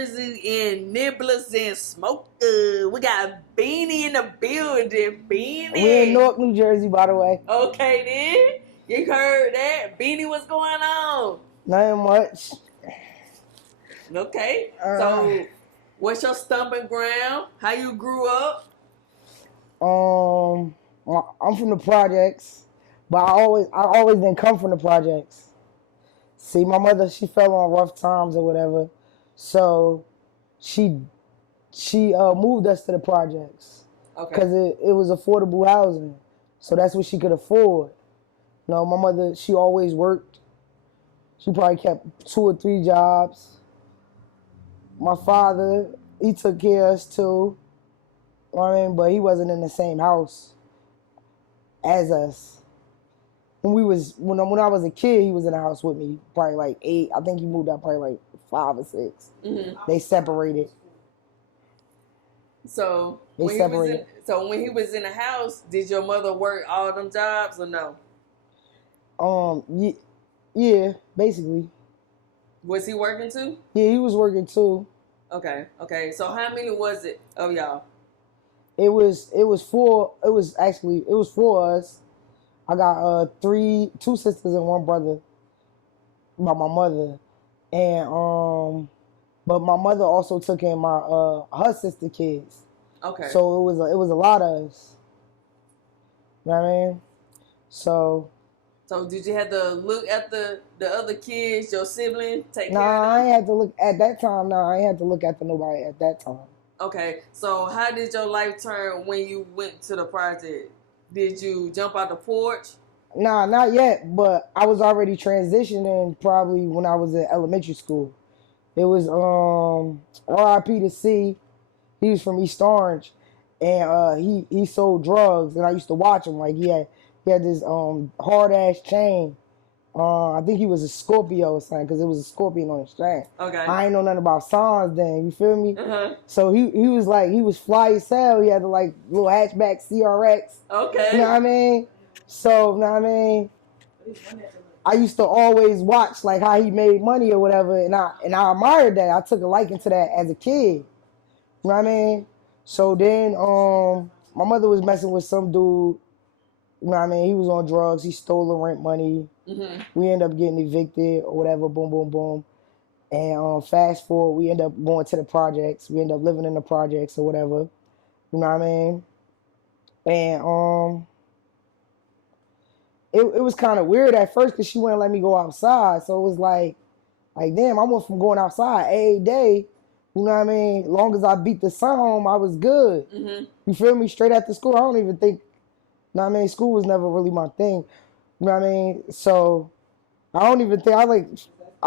Jersey and Nibblers and Smoker. We got Beanie in the building. Beanie. We're in Newark, New Jersey, by the way. Okay, then. You heard that. Beanie, what's going on? Nothing much. Okay. So, what's your stomping ground? How you grew up? I'm from the projects, but I always didn't come from the projects. See, my mother, she fell on rough times or whatever, so she moved us to the projects because it was affordable housing, so that's what she could afford. You know, my mother, she always worked. She probably kept 2 or 3 jobs. My father, he took care of us too. You know what I mean? But he wasn't in the same house as us. When I was a kid, he was in the house with me, probably like 8. I think he moved out probably like 5 or 6. Mm-hmm. They separated. So when he was in the house, did your mother work all them jobs or no? Yeah, basically. Was he working too? Yeah, he was working too. Okay. So how many was it of y'all? It was 4 of us. I got 2 sisters and 1 brother by my mother. And but my mother also took in my her sister kids. Okay. So it was a lot of us. You know what I mean? So did you have to look at the other kids, your siblings, take care of them? I ain't had to look at that time. I ain't had to look after nobody at that time. Okay, so how did your life turn when you went to the project? Did you jump out the porch? Nah, not yet, but I was already transitioning probably when I was in elementary school. It was R.I.P. to C. He was from East Orange, and he sold drugs, and I used to watch him. Like he had this hard ass chain. I think he was a Scorpio or something because it was a scorpion on his chain. Okay. I ain't know nothing about signs then. You feel me? Uh-huh. So he was fly as hell. He had the like little hatchback CRX. Okay. You know what I mean? So, you know what I mean? I used to always watch like how he made money or whatever, and I admired that. I took a liking to that as a kid. You know what I mean? So then my mother was messing with some dude. You know what I mean? He was on drugs. He stole the rent money. Mm-hmm. We ended up getting evicted or whatever. Boom, boom, boom. And fast forward, we end up going to the projects. We end up living in the projects or whatever. You know what I mean? And it was kind of weird at first because she wouldn't let me go outside. So it was like damn, I went from going outside every day. You know what I mean? As long as I beat the sun home, I was good. Mm-hmm. You feel me? Straight after school, I don't even think. You know what I mean? School was never really my thing. You know what I mean? So I don't even think I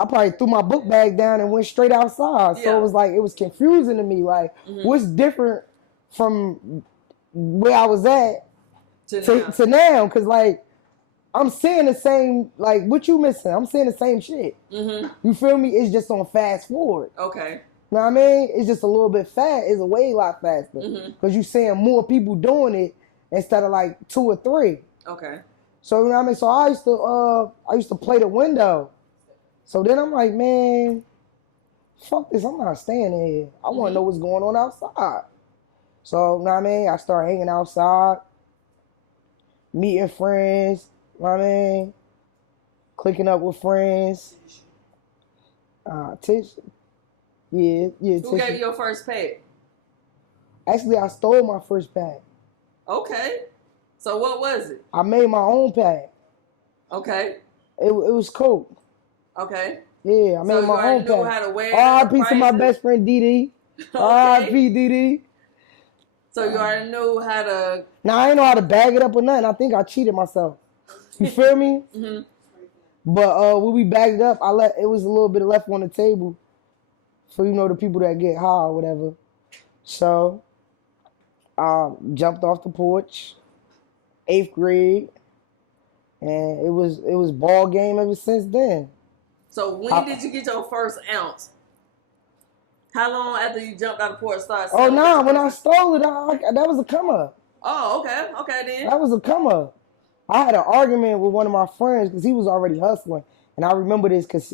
probably threw my book bag down and went straight outside. Yeah. So it was like, it was confusing to me. Like, mm-hmm. What's different from where I was at to now? Because, like, I'm seeing the same, like, what you missing? I'm seeing the same shit. Mm-hmm. You feel me? It's just on fast forward. Okay. You know what I mean? It's just a little bit fast. It's a way lot faster. Because you're seeing more people doing it instead of, like, 2 or 3. Okay. So, you know what I mean? So I used to play the window. So then I'm like, man, fuck this. I'm not staying here. I want to know what's going on outside. So, you know what I mean? I started hanging outside, meeting friends, you know what I mean? Clicking up with friends. Tish. Yeah. Who gave you your first pet? Actually, I stole my first pet. Okay. So what was it? I made my own pet. Okay. It was cool. Okay. Yeah, I made my own pet. So you already knew how to wear it? R.I.P. to my best friend, DD. R.I.P. DD. So you already knew how to... Now, I ain't know how to bag it up or nothing. I think I cheated myself. You feel me? Mm-hmm. But when we bagged it up, it was a little bit left on the table for, you know, the people that get high or whatever. So, jumped off the porch, 8th grade, and it was ball game ever since then. So when did you get your first ounce? How long after you jumped out the porch started? Oh no, when I stole it, that was a come up. Oh, okay then. That was a come up. I had an argument with one of my friends because he was already hustling, and I remember this because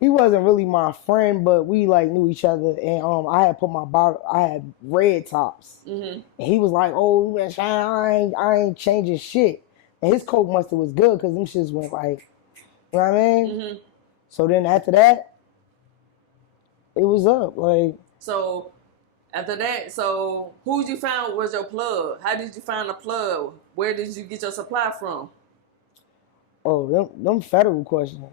he wasn't really my friend, but we like knew each other. And I had put my bottle. I had red tops. Mm-hmm. And he was like, "Oh man, I ain't changing shit." And his Coke mustard was good because them shits went like, you know what I mean? Mm-hmm. So then after that, it was up. Like, so after that, so who you found was your plug? How did you find the plug? Where did you get your supply from? oh, them federal questions.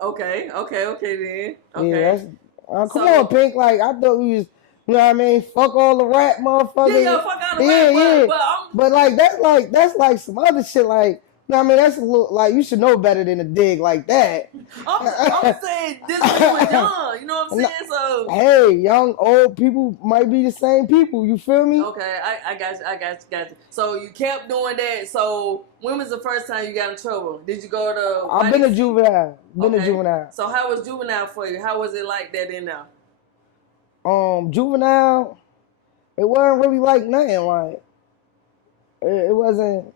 Okay then. Okay. Yeah, that's come So on, Pink. Like I thought we was, you know what I mean? Fuck all the rap, motherfuckers. yeah, fuck out the rap, But like that's like some other shit. Like, you know what I mean? That's a little like you should know better than to dig like that. I'm saying this when you were young. You know what I'm saying? So hey, young, old people might be the same people. You feel me? okay, I got you. So you kept doing that. So when was the first time you got in trouble? Did you go to? I've been a juvenile. Been a juvenile. So how was juvenile for you? How was it like that in there? Juvenile, it wasn't really like nothing. Like it wasn't.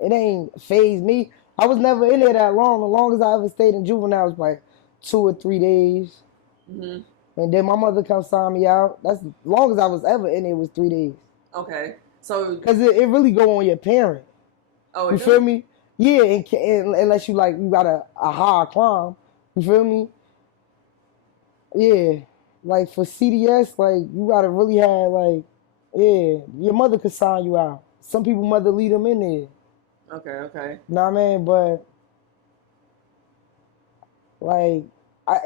It ain't phased me. I was never in there that long. The longest I ever stayed in juvenile was like 2 or 3 days. Mm-hmm. And then my mother come sign me out. That's the longest I was ever in there was 3 days. Okay, so because it really go on your parent. Oh, you feel me? Yeah, and unless you like you got a higher crime. You feel me? Yeah, like for CDS, like you gotta really have like, yeah, your mother could sign you out. Some people mother lead them in there. Okay. You know what I mean? But like,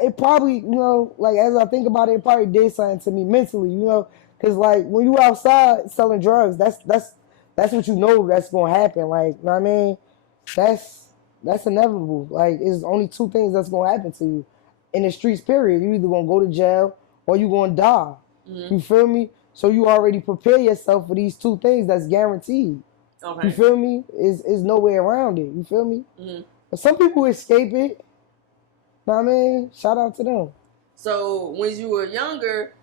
it probably, you know, like as I think about it, it probably did something to me mentally, you know, because like when you outside selling drugs, that's what you know that's gonna happen. Like, you know what I mean? That's inevitable. Like, it's only 2 things that's gonna happen to you in the streets. Period. You either gonna go to jail or you gonna die. Mm-hmm. You feel me? So you already prepare yourself for these 2 things that's guaranteed. Okay. You feel me? Is no way around it. You feel me? Mm-hmm. But some people escape it. Know what I mean? Shout out to them. So when you were younger,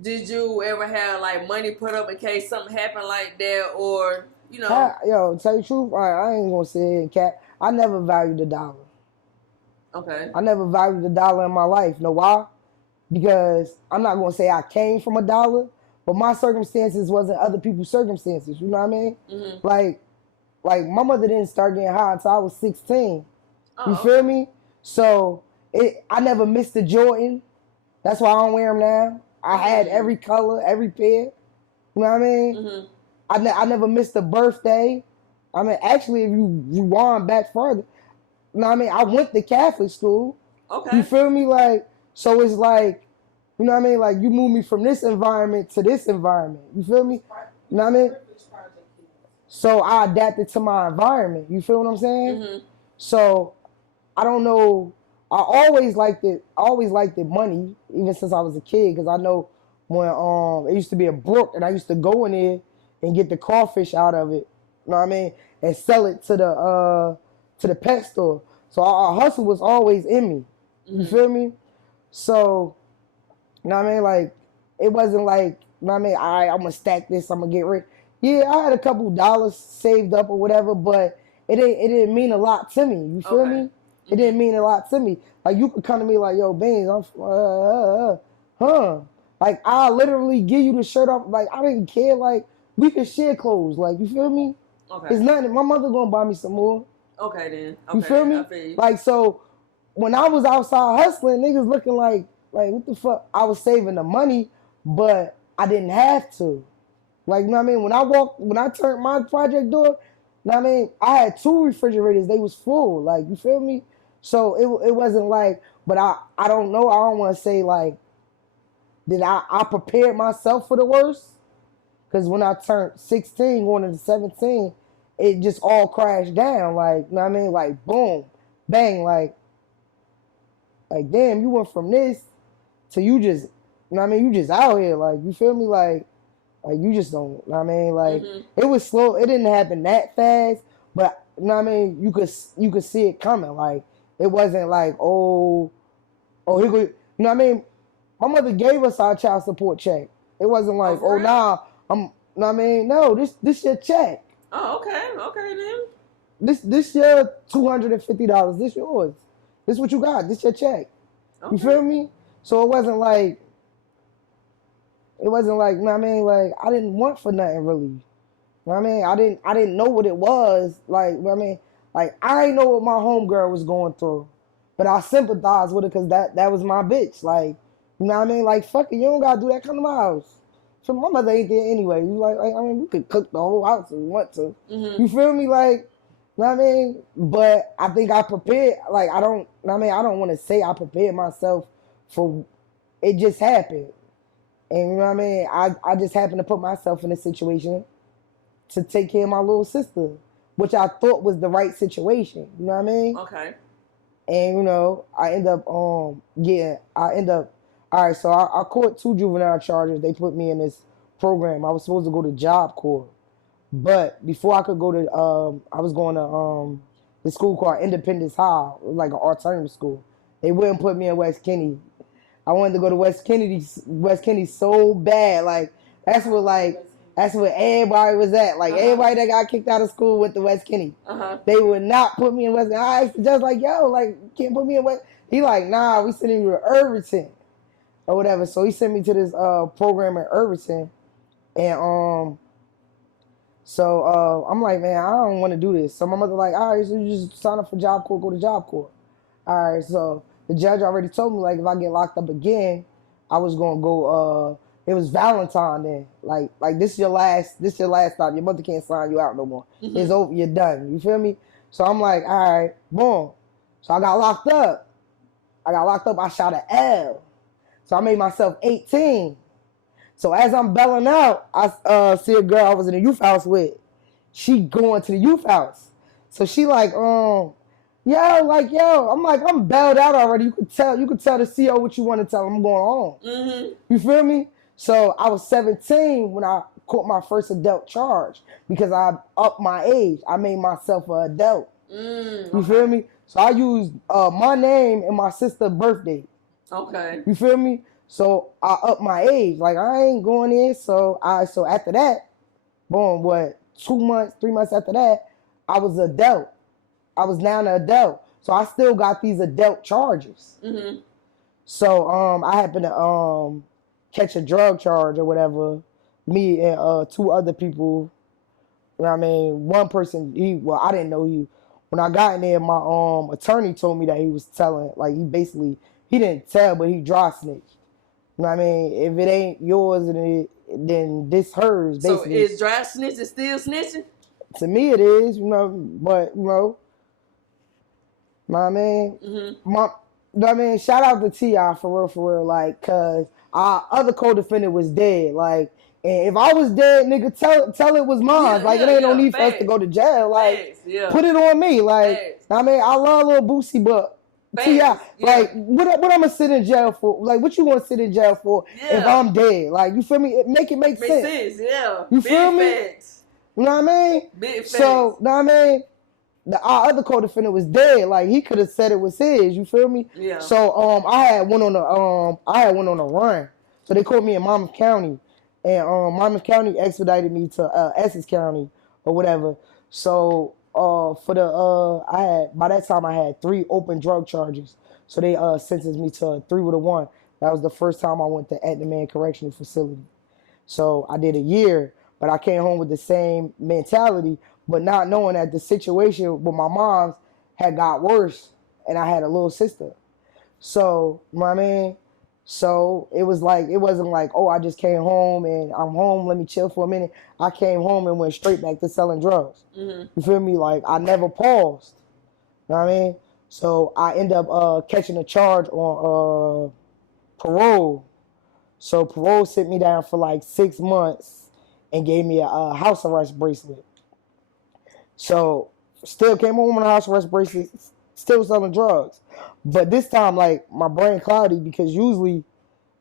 did you ever have like money put up in case something happened like that, or you know? Yo, tell you the truth, I ain't gonna say it, cat. I never valued the dollar. Okay. I never valued the dollar in my life. Know why? Because I'm not gonna say I came from a dollar, but my circumstances wasn't other people's circumstances. You know what I mean? Mm-hmm. Like my mother didn't start getting high until I was 16. Oh, you feel me? So I never missed a Jordan. That's why I don't wear them now. I had every color, every pair. You know what I mean? Mm-hmm. I never missed a birthday. I mean, actually, if you rewind back further, you know what I mean? I went to Catholic school. Okay. You feel me? Like, so it's like, you know what I mean? Like, you move me from this environment to this environment. You feel me? You know what I mean? So I adapted to my environment. You feel what I'm saying? Mm-hmm. So I don't know. I always liked it money, even since I was a kid, because I know when it used to be a brook, and I used to go in there and get the crawfish out of it. You know what I mean? And sell it to the pet store. So our hustle was always in me. You mm-hmm. feel me? So, you know what I mean? Like, it wasn't like, you know what I mean? All right, I'm gonna stack this, I'm gonna get rich. Yeah, I had a couple dollars saved up or whatever, but it didn't mean a lot to me. You feel me? It didn't mean a lot to me. Like, you could come to me like, yo, Beans, like, I'll literally give you the shirt off. Like, I didn't care. Like, we could share clothes. Like, you feel me? Okay. It's nothing. My mother gonna buy me some more. Okay, then. Okay, you feel me? I feel you. Like, so, when I was outside hustling, niggas looking like, what the fuck? I was saving the money, but I didn't have to. Like, you know what I mean? When I turned my project door, you know what I mean? I had 2 refrigerators. They was full. Like, you feel me? So it wasn't like, but I don't know. I don't want to say like, did I prepared myself for the worst? Because when I turned 16, going into 17, it just all crashed down. Like, you know what I mean? Like, boom, bang, like damn, you went from this to you just, you know what I mean? You just out here, like, you feel me? Like you just don't, you know what I mean? Like, mm-hmm. It was slow. It didn't happen that fast, but, you know what I mean? You could see it coming. Like, it wasn't like, here we, you know what I mean? My mother gave us our child support check. It wasn't like, I'm, you know what I mean? No, this your check. Oh, okay then. This your $250. This yours. This what you got. This your check. You feel me? So it wasn't like, you know what I mean? Like, I didn't want for nothing really. You know what I mean? I didn't know what it was. Like, you know what I mean? Like, I ain't know what my homegirl was going through. But I sympathize with her because that was my bitch. Like, you know what I mean? Like, fuck it, you don't gotta do that. Come to my house. So my mother ain't there anyway. You I mean, we could cook the whole house if we want to. Mm-hmm. You feel me? Like, you know what I mean? But I think I prepared. Like, I don't. You know what I mean, I don't want to say I prepared myself for. It just happened, and you know what I mean. I just happened to put myself in a situation to take care of my little sister, which I thought was the right situation. You know what I mean? Okay. And you know, I end up all right, so I caught 2 juvenile charges. They put me in this program. I was supposed to go to Job Corps. But before I could go to I was going to the school called Independence High. It was like an alternative school. They wouldn't put me in West Kennedy. I wanted to go to West Kennedy so bad. Like that's where everybody was at. Like everybody that got kicked out of school went to West Kennedy. They would not put me in West Kennedy. I just like, yo, like, can't put me in West. He like, nah, we sending you to Irvington or whatever. So he sent me to this program at Irvington. And so I'm like, man, I don't want to do this. So my mother like, all right, so you just sign up for Job Corps, go to Job Corps. All right, so the judge already told me, like, if I get locked up again, I was gonna go. It was Valentine then. Like this is your last stop. Your mother can't sign you out no more. Mm-hmm. It's over. You're done. You feel me? So I'm like, all right, boom. So I got locked up. I shot an L. So I made myself 18. So as I'm belling out, I see a girl I was in the youth house with. She going to the youth house. So she like, yo. I'm like, I'm bailed out already. You could tell the CO what you want to tell him. I'm going home. Mm-hmm. You feel me? So I was 17 when I caught my first adult charge because I upped my age. I made myself an adult. You feel me? So I used my name and my sister's birthday. Okay. You feel me? So I upped my age. Like I ain't going in. So after that, boom, 3 months after that, I was adult. I was now an adult. So I still got these adult charges. Mm-hmm. So I happened to catch a drug charge or whatever. Me and 2 other people. You know what I mean? One person, I didn't know he. When I got in there, my attorney told me that he was telling, like he didn't tell, but he dry snitched. You know what I mean? If it ain't yours, then this hers. Basically. So is dry snitching still snitching? To me, it is. You know, but you know. My man, mm-hmm. I mean, shout out to T.I. for real, like, cause our other co-defendant was dead, like, and if I was dead, nigga, tell it was mine, like, it ain't no need for us to go to jail, like, put it on me, like, I mean, I love little Boosie, but T.I., like, what I'm gonna sit in jail for? Like, what you gonna sit in jail for if I'm dead? Like, you feel me? Make sense. Makes sense, yeah. You feel me? Facts. You know what I mean? Big facts. So, you know what I mean? Our other co-defendant was dead. Like he could have said it was his. You feel me? Yeah. So I had one on the run. So they caught me in Monmouth County, and Monmouth County expedited me to Essex County or whatever. So by that time I had 3 open drug charges. So they sentenced me to 3 with a 1. That was the first time I went to Edna Correctional Facility. So I did a year, but I came home with the same mentality. But not knowing that the situation with my mom had got worse, and I had a little sister. So, you know what I mean? So it wasn't like, oh, I just came home and I'm home, let me chill for a minute. I came home and went straight back to selling drugs. Mm-hmm. You feel me? Like, I never paused. You know what I mean? So I end up catching a charge on parole. So parole sent me down for like 6 months and gave me a house arrest bracelet. So, still came home on a house arrest bracelet, still selling drugs. But this time, like, my brain cloudy because usually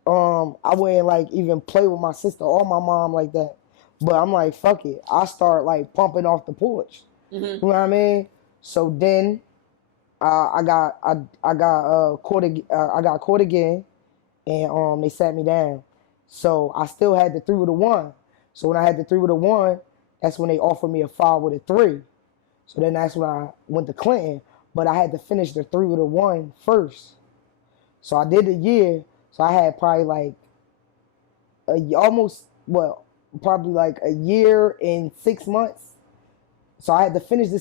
I wouldn't, like, even play with my sister or my mom like that. But I'm like, fuck it. I start, like, pumping off the porch. Mm-hmm. You know what I mean? So then I got caught again, and they sat me down. So I still had the 3 with a 1. So when I had the 3 with a 1, that's when they offered me a 5 with a 3. So then that's when I went to Clinton. But I had to finish the 3 with a 1 first. So I did a year. So I had probably like probably like a year and 6 months. So I had to finish the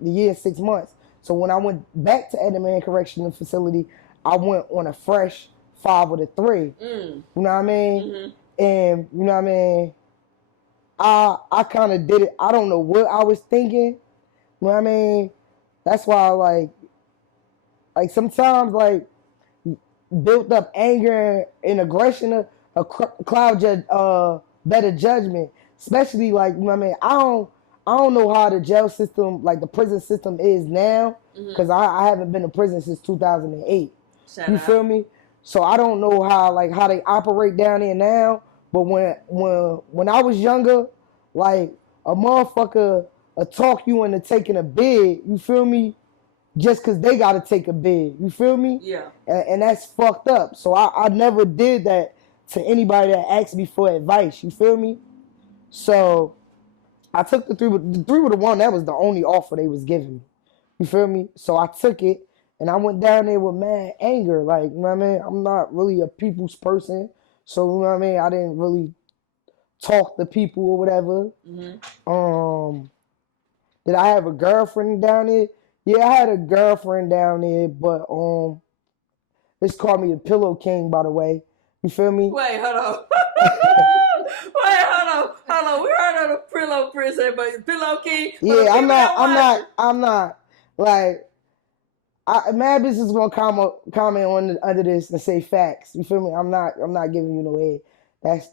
year in 6 months. So when I went back to Edinburgh Correctional Facility, I went on a fresh 5 or 3. You know what I mean? Mm-hmm. And you know what I mean? I kind of did it. I don't know what I was thinking. You know what I mean? That's why like sometimes like built up anger and aggression cloud better judgment, especially like you know what I mean. I don't know how the jail system, like the prison system, is now because I haven't been to prison since 2008. You feel me? So I don't know how they operate down there now. But when I was younger, like a motherfucker talk you into taking a bid. You feel me? Just because they got to take a bid. You feel me? Yeah. And that's fucked up. So I never did that to anybody that asked me for advice. You feel me? So I took the 3 with the 1. That was the only offer they was giving me. You feel me? So I took it and I went down there with mad anger. Like, you know what I mean? I'm not really a people's person. So, you know what I mean? I didn't really talk to people or whatever. Did I have a girlfriend down there? Yeah, I had a girlfriend down there, but it's called me the Pillow King, by the way. You feel me? Wait, hold on. Hold on. We heard of the Pillow Prison, but Pillow King. Yeah, I'm not like mad bitch is gonna comment on under this and say facts. You feel me? I'm not giving you no head.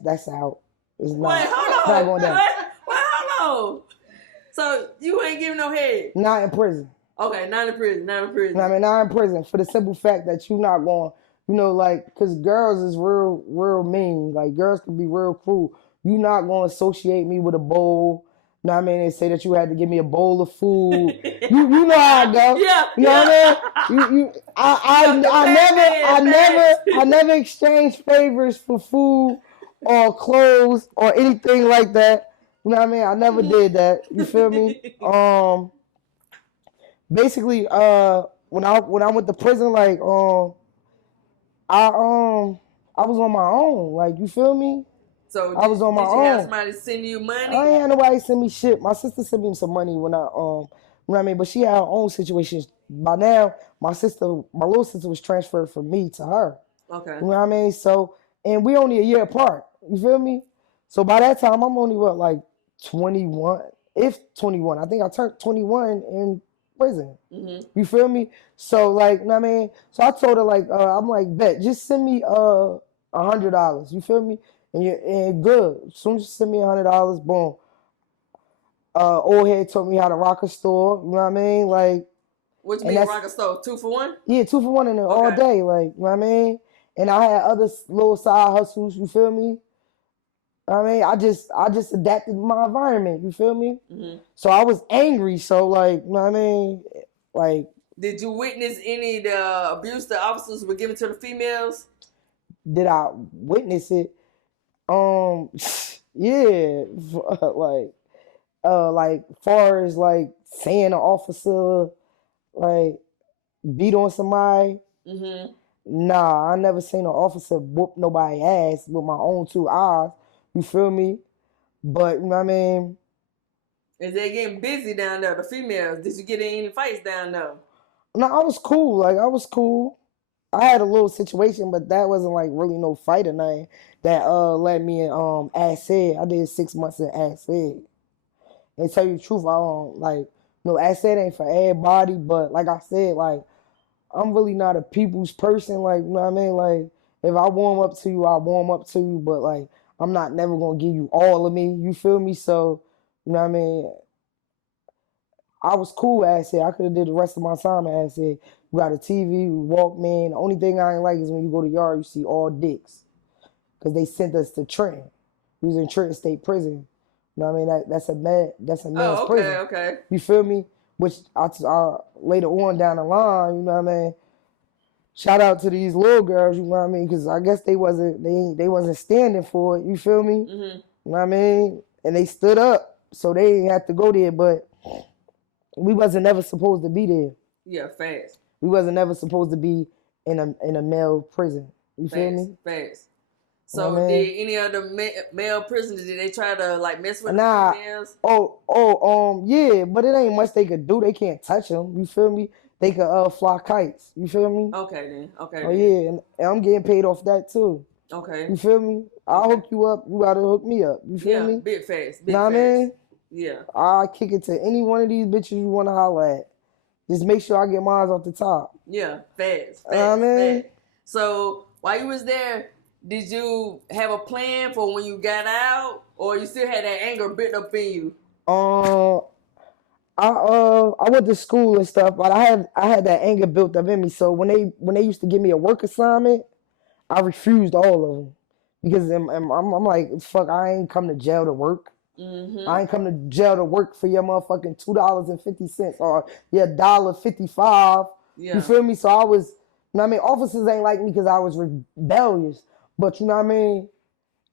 That's out. It's not. Wait, hold on. It's not going down. Wait, hold on. So you ain't giving no head? Not in prison. Okay, not in prison. I mean, not in prison for the simple fact that you not going. You know, like, because girls is real mean. Like, girls can be real cruel. You not going to associate me with a bowl. You know what I mean? They say that you had to give me a bowl of food. you know how I go. Yeah. You know what I mean? I never exchanged favors for food or clothes or anything like that. You know what I mean? I never did that. You feel me? Basically, when I went to prison, like, I was on my own. Like, you feel me? So I was on my own. Did you have somebody send you money? I ain't had nobody send me shit. My sister sent me some money when you know what I mean? But she had her own situations. By now, my little sister was transferred from me to her. Okay. You know what I mean? So, and we only a year apart. You feel me? So by that time, I'm only like 21, if 21. I think I turned 21 in prison. You feel me? So like, you know what I mean? So I told her like, I'm like, bet, just send me $100. You feel me? And good. As soon as you send me $100, boom. Old head taught me how to rock a store. You know what I mean? Like, what you mean rock a store? 2 for 1? Yeah, 2 for 1 in it all day. Like, you know what I mean? And I had other little side hustles. You feel me? I mean, I just adapted to my environment. You feel me? So I was angry. So like, you know what I mean? Like, did you witness any of the abuse the officers were giving to the females? Did I witness it? Yeah, like far as like saying an officer like beat on somebody. Nah, I never seen an officer whoop nobody's ass with my own 2 eyes. You feel me? But, you know what I mean? Is they getting busy down there, the females? Did you get in any fights down there? No, I was cool. Like, I was cool. I had a little situation, but that wasn't, like, really no fight or nothing that led me in acid. I did 6 months in acid. And tell you the truth, I don't, like, no, acid ain't for everybody, but like I said, like, I'm really not a people's person. Like, you know what I mean? Like, if I warm up to you, I warm up to you, but, like, I'm not never going to give you all of me. You feel me? So, you know what I mean? I was cool at acid. I could have did the rest of my time at acid. We got a TV, we Walkman. The only thing I ain't like is when you go to yard, you see all dicks. Because they sent us to Trenton. We was in Trenton State Prison. You know what I mean? That's a man's prison. Okay. You feel me? Which I later on down the line, you know what I mean? Shout out to these little girls, you know what I mean? Because I guess they wasn't standing for it. You feel me? You know what I mean? And they stood up, so they didn't have to go there. But we wasn't never supposed to be there. Yeah, fast. We wasn't never supposed to be in a male prison. You feel me? Facts. You know So what I mean? did any of the male prisoners, did they try to like mess with Nah. the females? Yeah, but it ain't much they could do. They can't touch them. You feel me? They could fly kites. You feel me? Okay then. Okay Oh then. yeah, and I'm getting paid off that too. Okay. You feel me? I'll hook you up. You gotta hook me up. You feel me? Big facts. Big Know what I mean? Yeah. I'll kick it to any one of these bitches you wanna holler at. Just make sure I get mine off the top. Yeah. Facts. Know what I mean? Facts. So while you was there, did you have a plan for when you got out, or you still had that anger built up in you? I went to school and stuff, but I had that anger built up in me. So when they used to give me a work assignment, I refused all of them because I'm like, fuck, I ain't come to jail to work. Mm-hmm. I ain't come to jail to work for your motherfucking $2.50 or your $1.55. Yeah. You feel me? So I was, you know what I mean? Officers ain't like me because I was rebellious, but you know what I mean?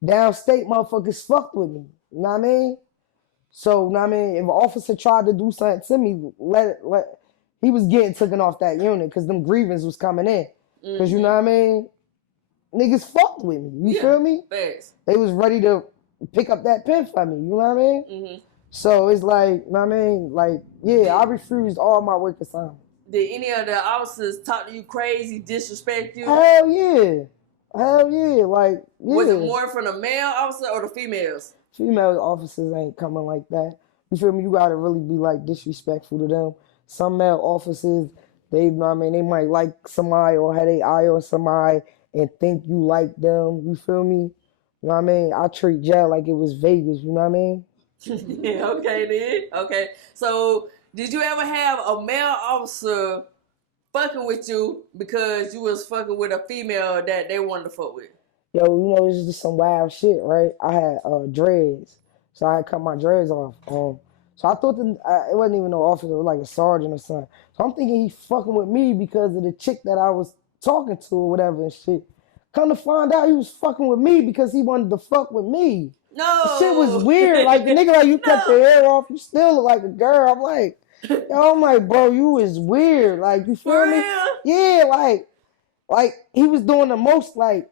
Downstate motherfuckers fucked with me. You know what I mean? So, you know what I mean? If an officer tried to do something to me, he was getting taken off that unit because them grievance was coming in. Because you know what I mean? Niggas fucked with me. You feel me? Facts. They was ready to pick up that pen for me. You know what I mean? Mm-hmm. So it's like, you know what I mean? Like, yeah, I refused all my work assignments. Did any of the officers talk to you crazy, disrespect you? Hell yeah. Hell yeah. Like, yeah. Was it more from the male officer or the females? Female officers ain't coming like that. You feel me? You gotta really be like disrespectful to them. Some male officers, they, you know what I mean, they might like somebody or have their eye on somebody and think you like them. You feel me? You know what I mean? I treat jail like it was Vegas. You know what I mean? Okay then. Okay. So did you ever have a male officer fucking with you because you was fucking with a female that they wanted to fuck with? Yo, you know, it's just some wild shit, right? I had dreads, so I had cut my dreads off. So I thought it wasn't even no officer, it was like a sergeant or something. So I'm thinking he fucking with me because of the chick that I was talking to or whatever and shit. Come to find out he was fucking with me because he wanted to fuck with me. No. The shit was weird. Like, the nigga like, you cut your hair off, you still look like a girl. I'm like, yo, I'm like, bro, you is weird. Like, you feel me? Yeah, like he was doing the most, like,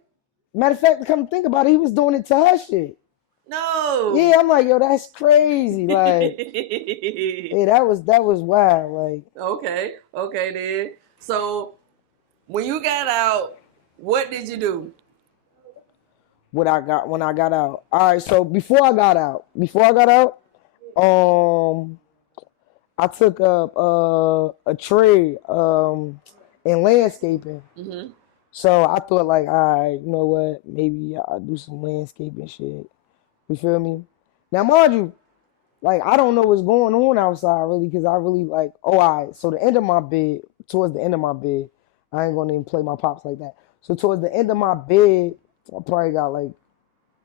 matter of fact, to come to think about it, he was doing it to her shit. No. Yeah, I'm like, yo, that's crazy. Like, yeah, that was wild. Like, okay then. So when you got out, what did you do? When I got out. All right, so before I got out, I took up a trade in landscaping. Mm-hmm. So I thought like, all right, you know what? Maybe I'll do some landscaping shit. You feel me? Now, mind you, like, I don't know what's going on outside really because I really like, all right, so towards the end of my bid, I ain't going to even play my pops like that. So towards the end of my bid, I probably got like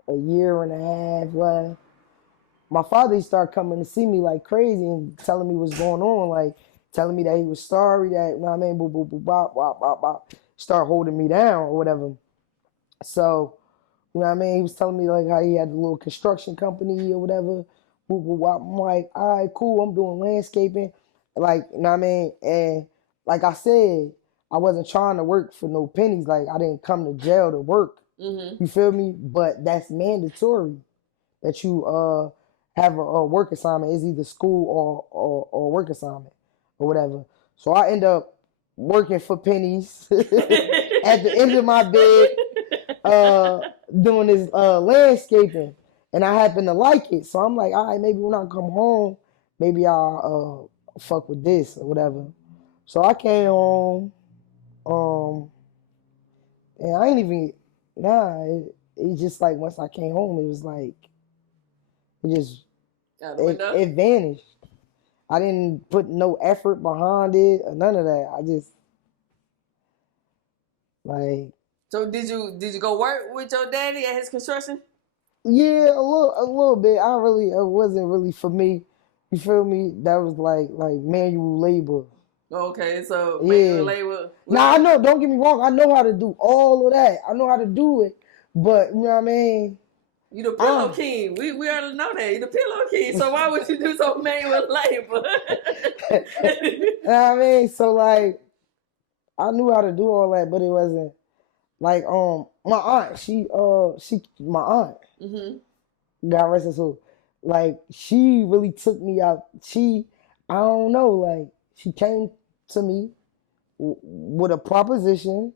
a year and a half left. My father started coming to see me like crazy and telling me what's going on, like telling me that he was sorry, that, you know what I mean, boop, boop, boop, bop, bop, bop, bop, start holding me down or whatever. So, you know what I mean, he was telling me like how he had a little construction company or whatever. Boop, boop, bop. I'm like, all right, cool, I'm doing landscaping. Like, you know what I mean? And like I said, I wasn't trying to work for no pennies. Like, I didn't come to jail to work. Mm-hmm. You feel me? But that's mandatory that you have a work assignment. It's either school or work assignment or whatever. So I end up working for pennies at the end of my bid, doing this landscaping, and I happen to like it. So I'm like, all right, maybe when I come home, maybe I'll fuck with this or whatever. So I came home, and I ain't even It's just like once I came home, it was like it vanished. I didn't put no effort behind it or none of that. I just like. So did you go work with your daddy at his construction? Yeah, a little bit. It wasn't really for me. You feel me? That was like manual labor. Okay, so manual labor. Now I know. Don't get me wrong. I know how to do all of that. I know how to do it. But you know what I mean? You the pillow king. We already know that. You the pillow king. So why would you do some manual labor? You know what I mean? So like, I knew how to do all that, but it wasn't like my aunt. My aunt. Mm-hmm. God rest her soul. Like she really took me out. I don't know. Like she came to me with a proposition,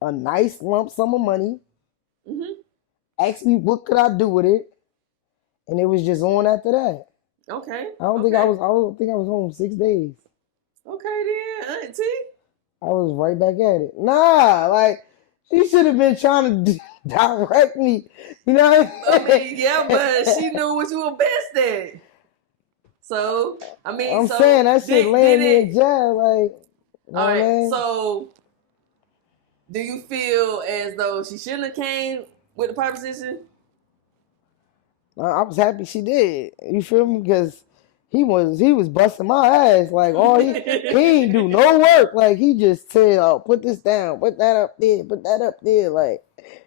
a nice lump sum of money, Mm-hmm. asked me what could I do with it, and it was just on after that. Okay. I don't think I Okay. was. I don't think I was home 6 days. Okay then, Auntie. I was right back at it. Nah, like she should have been trying to direct me. You know what I I mean, yeah, mean? but she knew what you were best at. So, I mean, I'm saying so that shit did land me in it? jail. Like, you All know what I right. mean? So, do you feel as though she shouldn't have came with the proposition? I was happy she did. You feel me? Because he was busting my ass. Like all he ain't do no work. Like he just said, "Oh, put this down, put that up there, put that up there." Like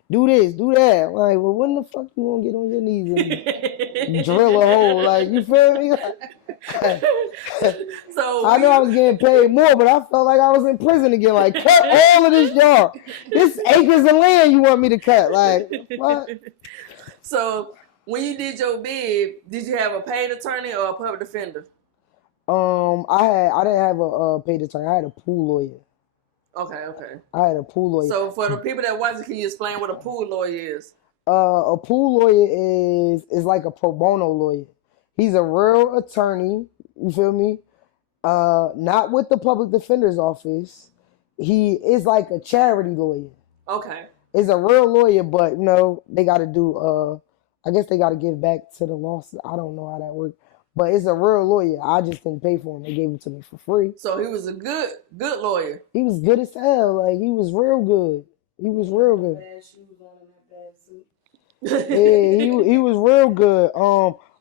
do this, do that. Like, well, when the fuck you gonna get on your knees and drill a hole? Like you feel me? So I know I was getting paid more, but I felt like I was in prison again. Like cut all of this yard. This acres of land you want me to cut. Like what? So when you did your bid, did you have a paid attorney or a public defender? I didn't have a paid attorney. I had a pool lawyer. Okay. I had a pool lawyer. So for the people that watch it, can you explain what a pool lawyer is? A pool lawyer is like a pro bono lawyer. He's a real attorney. You feel me? Not with the public defender's office. He is like a charity lawyer. Okay. Is a real lawyer, but they got to do. I guess they got to give back to the lawsuit. I don't know how that works, but it's a real lawyer. I just didn't pay for him. They gave him to me for free. So he was a good lawyer. He was good as hell. Like he was real good. He was real good. Bad shoes on and that bad suit. Yeah, he was real good.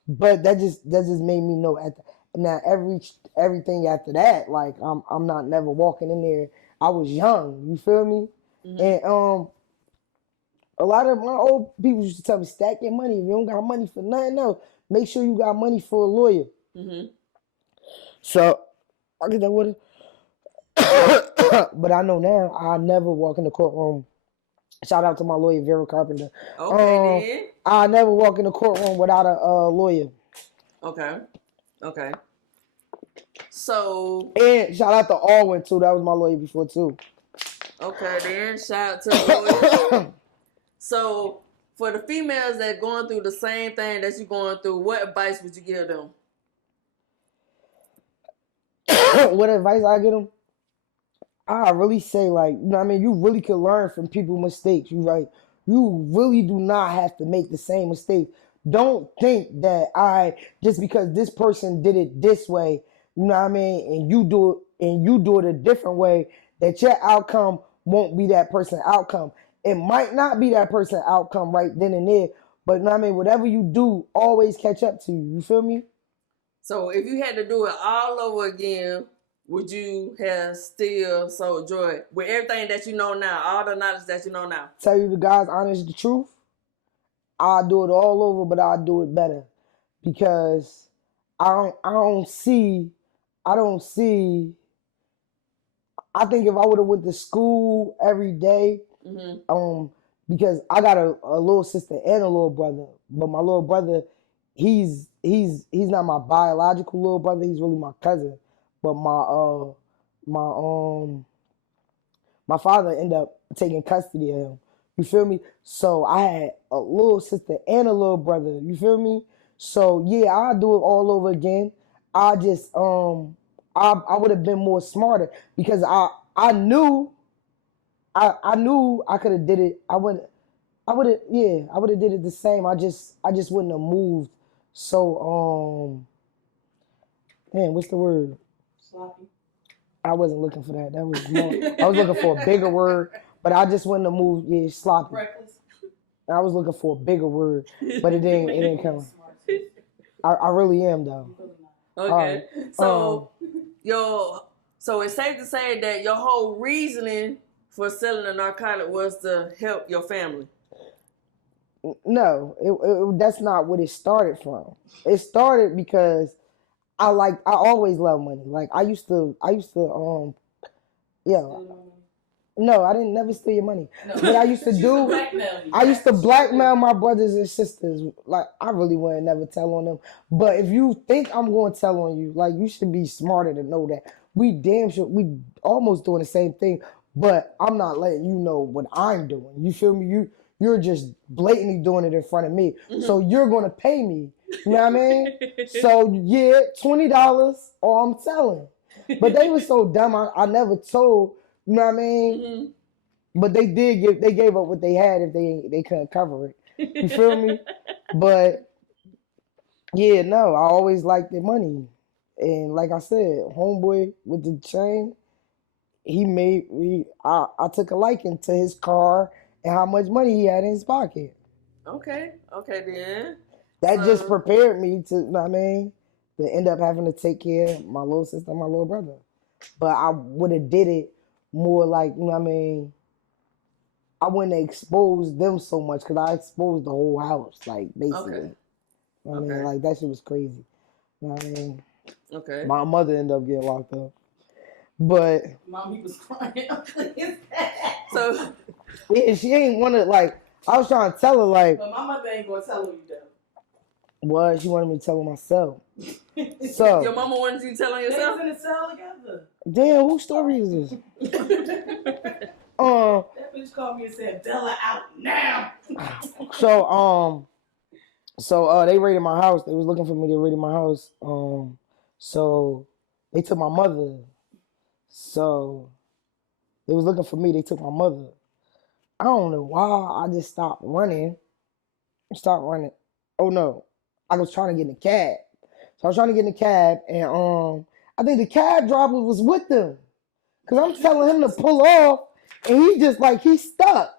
But that just made me know now everything after that, like I'm not never walking in there. I was young, you feel me? Mm-hmm. And a lot of my old people used to tell me, stack your money. If you don't got money for nothing else, make sure you got money for a lawyer. Mm-hmm. So I get that with it. But I know now I never walk in the courtroom. Shout out to my lawyer, Vera Carpenter. Okay, then. I never walk in the courtroom without a lawyer. Okay. So. And shout out to Alwyn, too. That was my lawyer before, too. Okay, then. Shout out to the lawyer. So, for the females that going through the same thing that you're going through, what advice would you give them? What advice I give them? I really say, like, you know what I mean? You really can learn from people's mistakes. You really do not have to make the same mistake. Don't think that just because this person did it this way, you know what I mean, and you do it a different way, that your outcome won't be that person's outcome. It might not be that person's outcome right then and there, but you know what I mean, whatever you do, always catch up to you. You feel me? So if you had to do it all over again, would you have still sold joy with everything that you know now, all the knowledge that you know now? Tell you the God's honest the truth. I'll do it all over, but I'll do it better because I don't see. I think if I would have went to school every day, mm-hmm. Because I got a little sister and a little brother, but my little brother, he's not my biological little brother. He's really my cousin, but my father ended up taking custody of him. You feel me? So I had a little sister and a little brother. You feel me? So yeah, I'll do it all over again. I just I would have been more smarter because I knew I could have did it. I would have did it the same. I just wouldn't have moved. So man, what's the word? Sloppy. I wasn't looking for that. That was more. I was looking for a bigger word, but I just wouldn't have moved. Yeah, sloppy. Reckless. I was looking for a bigger word, but it didn't come. I really am though. Okay. So so it's safe to say that your whole reasoning for selling the narcotic was to help your family. No, that's not what it started from. It started because I always loved money. Like I used to Yeah. Steal money. No, I didn't never steal your money. No. But I used to She do. blackmail you. I used to blackmail my brothers and sisters. Like I really wouldn't never tell on them. But if you think I'm going to tell on you, like you should be smarter to know that we damn sure we almost doing the same thing. But I'm not letting you know what I'm doing. You feel me? You're just blatantly doing it in front of me. So you're gonna pay me. You know what I mean? So yeah, $20 or I'm telling. But they were so dumb. I never told. You know what I mean? But they gave up what they had if they couldn't cover it. You feel me? But yeah, no, I always liked the money. And like I said, homeboy with the chain, he made me I took a liking to his car and how much money he had in his pocket. Okay then. That just So- prepared me to, you know what I mean, to end up having to take care of my little sister and my little brother. But I would have did it more like, you know what I mean, I wouldn't have exposed them so much because I exposed the whole house, like basically. Okay. You know what I mean, like that shit was crazy. You know what I mean? Okay. My mother ended up getting locked up. But Mommy was crying. So yeah, she ain't wanna like I was trying to tell her like But my mother ain't gonna tell you though. what she wanted me to tell her myself. So your mama wanted you to tell on They yourself? was in the cell together. damn, whose story is this? That bitch called me and said, Bella out now. So they raided my house. They was looking for me. They raided my house. So they took my mother. So they was looking for me. They took my mother. I don't know why. I just stopped running. Stopped running. Oh no, I was trying to get in the cab. So I was trying to get in the cab, and I think the cab driver was with them. Cause I'm telling him to pull off, and he just like he's stuck.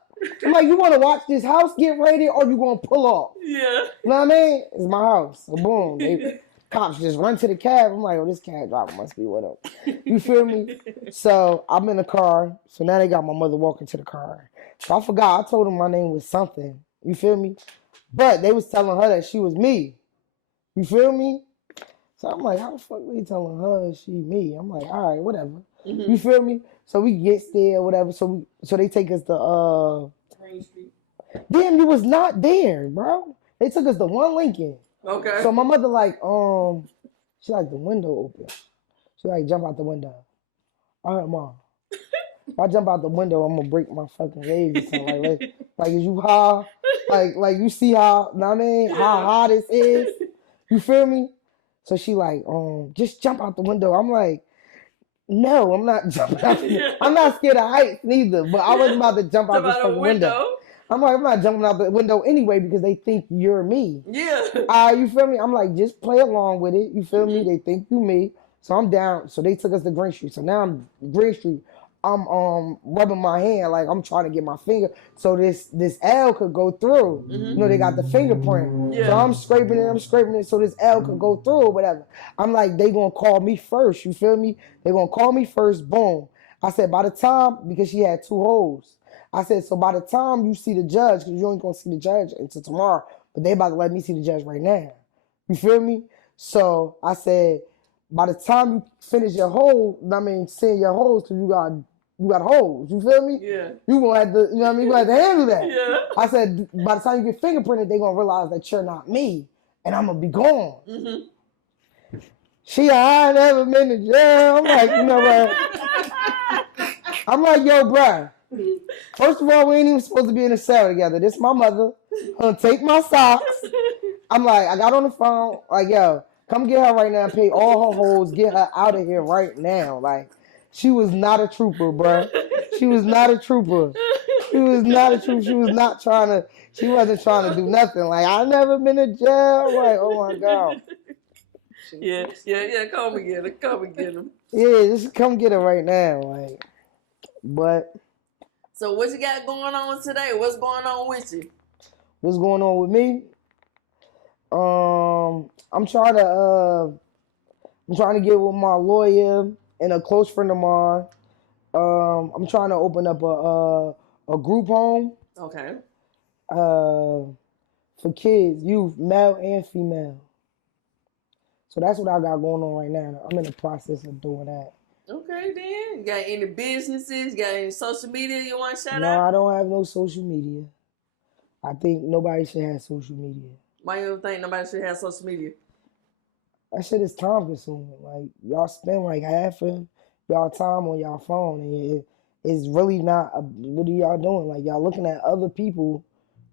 I'm like, you want to watch this house get raided, or you gonna pull off? Yeah. You know what I mean? It's my house. So boom, they cops just run to the cab. I'm like, oh, this cab driver must be with him. You feel me? So I'm in the car. So now they got my mother walking to the car. So I forgot. I told them my name was something. You feel me? But they was telling her that she was me. You feel me? So I'm like, how the fuck they telling her she me? I'm like, all right, whatever. You feel me? So we get there, whatever. So they take us to Green Street. damn, you was not there, bro. They took us to One Lincoln. Okay. So my mother like she like the window open. She like jump out the window. All right, mom. If I jump out the window, I'm gonna break my fucking leg or something like is you high? Like you see how, know what I mean, how high this is? You feel me? So she like, just jump out the window. I'm like, no, I'm not jumping out. I'm not scared of heights neither, but I wasn't about to jump out this fucking window. I'm like, I'm not jumping out the window anyway because they think you're me. Yeah. You feel me? I'm like, just play along with it. You feel me? They think you me. So I'm down. So they took us to Green Street. So now I'm Green Street. I'm rubbing my hand like I'm trying to get my finger so this L could go through. You know, they got the fingerprint. Yeah. So I'm scraping it so this L could go through or whatever. I'm like, they gonna call me first. You feel me? They gonna call me first. Boom. I said, by the time, because she had 2 holes. I said, so by the time you see the judge, because you ain't gonna see the judge until tomorrow, but they about to let me see the judge right now. You feel me? So I said, by the time you finish your hole, I mean, seeing your holes, because you got holes. You feel me? Yeah. You gonna have to, you know what I mean? You gonna have to handle that. Yeah. I said, by the time you get fingerprinted, they gonna realize that you're not me, and I'm gonna be gone. She, I ain't never been to jail. I'm like, you know what? I'm like, yo, bruh. First of all, we ain't even supposed to be in a cell together. This my mother. Gonna take my socks. I'm like, I got on the phone. Like, yo, come get her right now and pay all her holes. Get her out of here right now. Like, she was not a trooper, bruh. She was not a trooper. She was not a trooper. She wasn't trying to do nothing. Like, I never been to jail. Like, oh my God. Yeah. Come and get him. Yeah, just come get her right now. Like, but So what you got going on today? What's going on with you? what's going on with me? I'm trying to get with my lawyer and a close friend of mine. I'm trying to open up a group home. Okay. For kids, youth, male and female. So that's what I got going on right now. I'm in the process of doing that. Okay, then. You got any businesses? You got any social media you want to shout No, out? I don't have no social media. I think nobody should have social media. Why you don't think nobody should have social media? That shit is time consuming. Like y'all spend like half of y'all time on y'all phone, and it's really not. What are y'all doing? Like y'all looking at other people.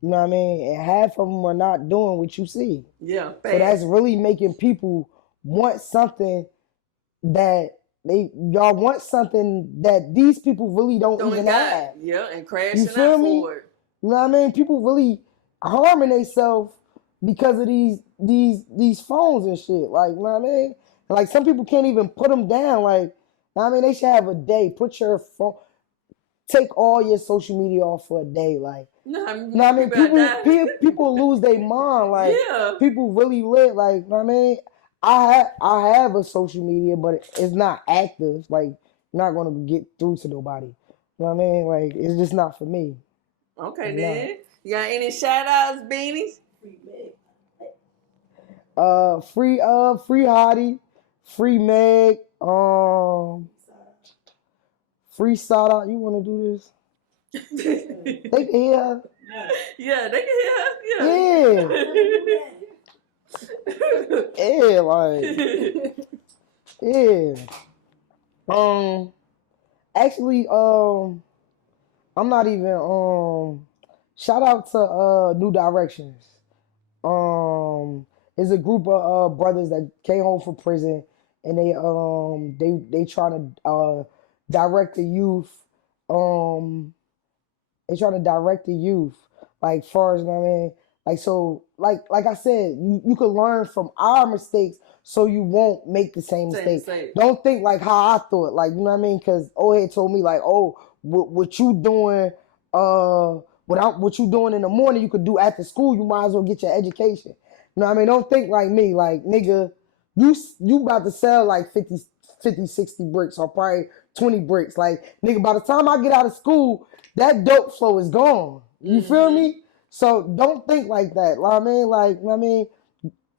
You know what I mean? And half of them are not doing what you see. Yeah, So that's really making people want something that y'all want something that these people really don't even have. Yeah, and You crashing feel out me? for it. You know what I mean? People really harming themselves because of these phones and shit. Like, you know what I mean? Like some people can't even put them down. Like, you know what I mean? They should have a day. Put your phone, take all your social media off for a day. Like, No, I you know what I mean? People lose their mind. Like, Yeah. people really lit. Like, you know what I mean? I have a social media, but it's not active. Like, not gonna get through to nobody. You know what I mean? Like, it's just not for me. Okay, It's then. not. You got any shout outs, Beanies? Free Meg. Free Hottie, free Meg, free Sada. You want to do this? They can hear. Yeah, they can hear us. Yeah, like, yeah. Actually, I'm not even. Shout out to New Directions. It's a group of brothers that came home from prison, and they trying to direct the youth. Um, they trying to direct the youth, like far as you know what I mean. Like so, like I said, you could learn from our mistakes, so you won't make the same mistake. Don't think like how I thought, like you know what I mean? Because Ohead told me like, oh, what you doing, what you doing in the morning, you could do after school. You might as well get your education. You know what I mean? Don't think like me, like nigga, you about to sell like 50, 60 bricks or probably 20 bricks. Like nigga, by the time I get out of school, that dope flow is gone. You feel me? So don't think like that. Like, I mean, like, I mean,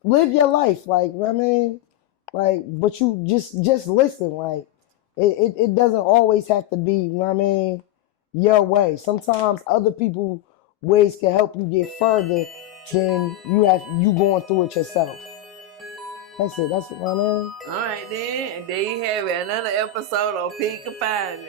live your life. Like, I mean, like, but you just listen. Like, it doesn't always have to be, you know what I mean, your way. Sometimes other people ways can help you get further than you going through it yourself. That's it. That's what I mean. All right, then. And there you have it. Another episode of Confinement.